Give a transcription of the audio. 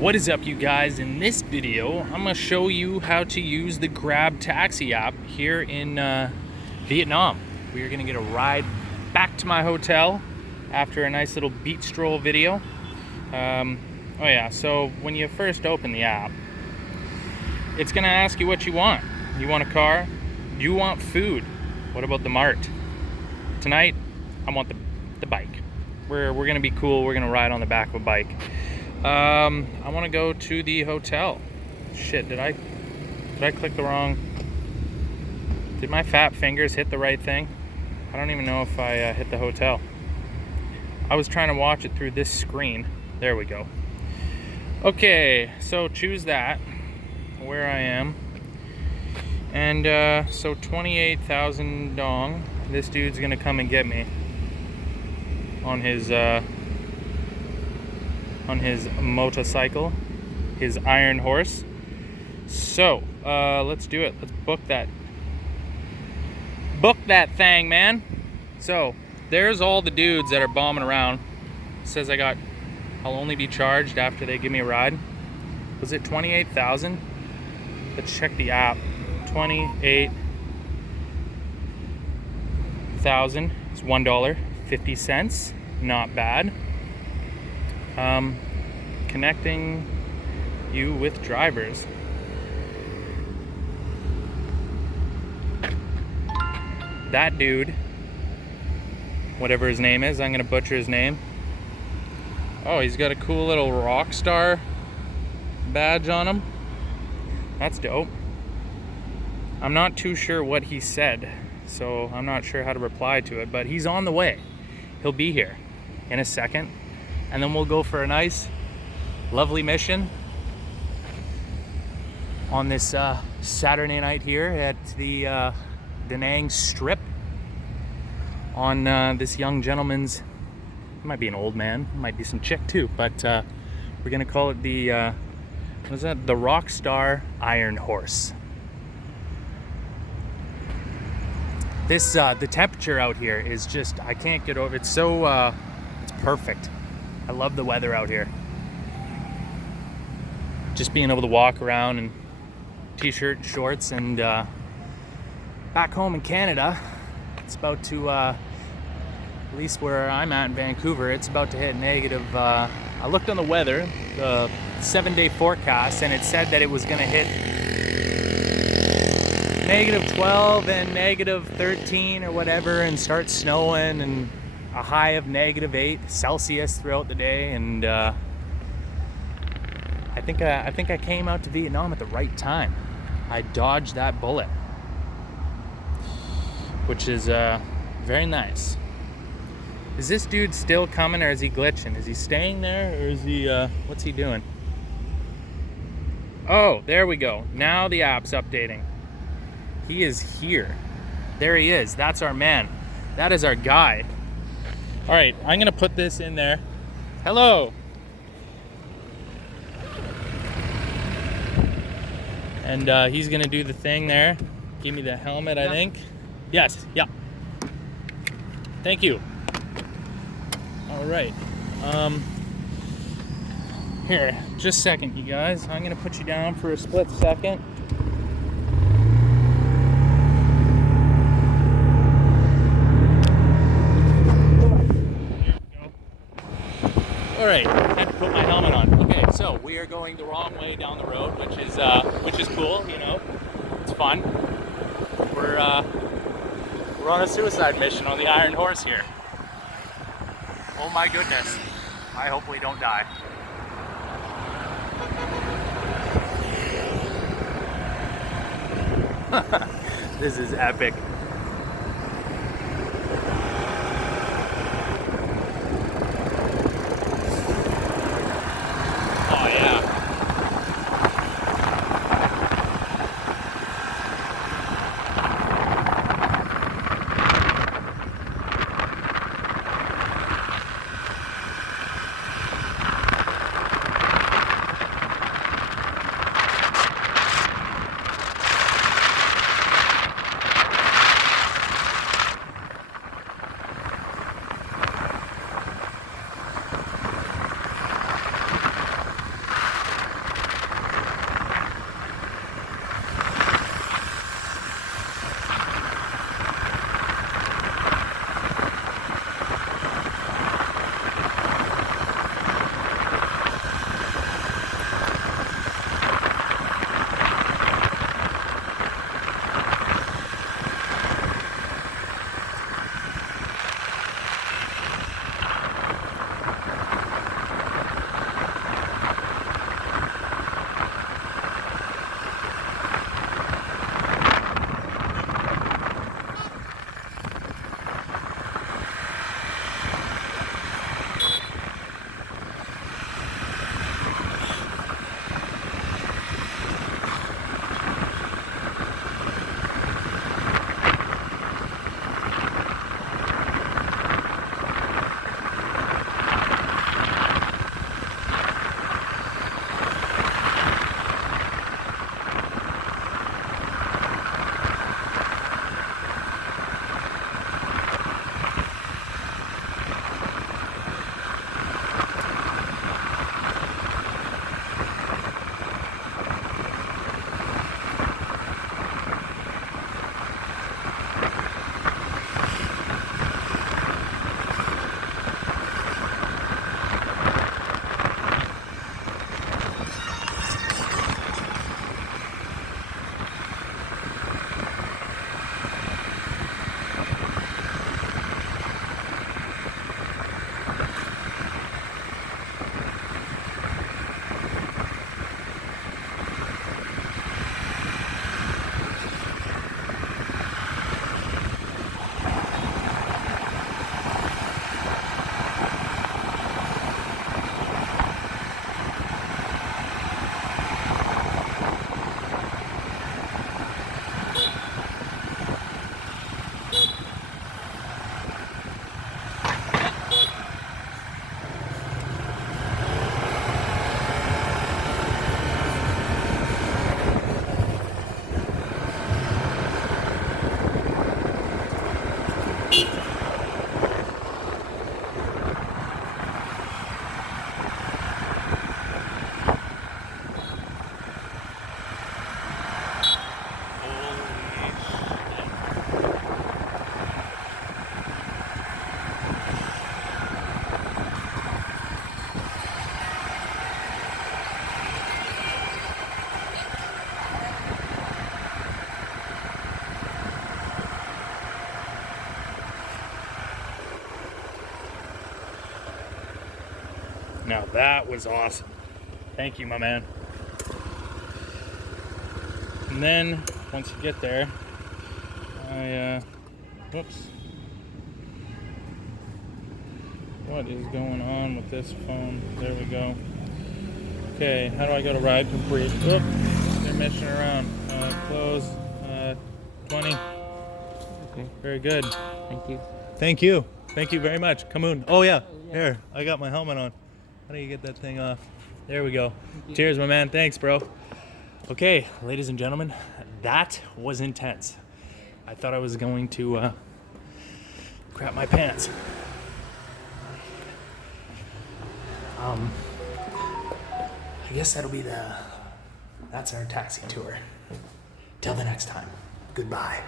What is up, you guys? In this video, I'm gonna show you how to use the Grab Taxi app here in Vietnam. We are gonna get a ride back to my hotel after a nice little beach stroll video. Oh yeah, so when you first open the app, it's gonna ask you what you want. You want a car? You want food? What about the mart? Tonight, I want the bike. We're gonna be cool. We're gonna ride on the back of a bike. I want to go to the hotel. Shit, did I click the wrong? Did my fat fingers hit the right thing? I don't even know if I hit the hotel. I was trying to watch it through this screen. There we go. Okay, so choose that, where I am. And so 28,000 dong. This dude's gonna come and get me on his motorcycle, his iron horse. So let's do it. Let's book that thing, man. So there's all the dudes that are bombing around. It says I'll only be charged after they give me a ride. Was it 28,000? Let's check the app. 28,000 is $1.50. Not bad. Connecting you with drivers. That dude, whatever his name is, I'm gonna butcher his name. Oh, he's got a cool little rock star badge on him. That's dope. I'm not too sure what he said, so I'm not sure how to reply to it, but he's on the way. He'll be here in a second, and then we'll go for a nice, lovely mission on this Saturday night here at the Da Nang Strip on this young gentleman's, it might be an old man, it might be some chick too, but we're gonna call it the, what is that? The Rockstar Iron Horse. This, the temperature out here is just, I can't get over, it's so, it's perfect. I love the weather out here. Just being able to walk around in t-shirt and shorts, and back home in Canada, it's about to, at least where I'm at in Vancouver, it's about to hit negative, I looked on the weather, the 7-day forecast, and it said that it was gonna hit -12 and -13 or whatever, and start snowing, and a high of -8 Celsius throughout the day. And I think I came out to Vietnam at the right time. I dodged that bullet, which is very nice. Is this dude still coming, or is he glitching? Is he staying there, or is he what's he doing? Oh, there we go. Now the app's updating. He is here. There he is. That's our man. That is our guy. All right, I'm gonna put this in there. Hello. And he's gonna do the thing there. Give me the helmet, I think. Yes, yeah. Thank you. All right. Here, just a second, you guys. I'm gonna put you down for a split second. All right, I had to put my helmet on. Okay, so we are going the wrong way down the road, which is cool. You know, it's fun. We're on a suicide mission on the Iron Horse here. Oh my goodness! I hope we don't die. This is epic. Oh yeah. Now that was awesome. Thank you, my man. And then once you get there, whoops. What is going on with this phone? There we go. Okay, how do I go to ride complete? Oop, they're messing around. Close, 20. Okay. Very good. Thank you. Thank you. Thank you very much. Come on. Oh yeah. Here, I got my helmet on. How do you get that thing off? There we go. Cheers, my man. Thanks, bro. Okay, ladies and gentlemen, that was intense. I thought I was going to crap my pants. I guess that's our taxi tour. Till the next time. Goodbye.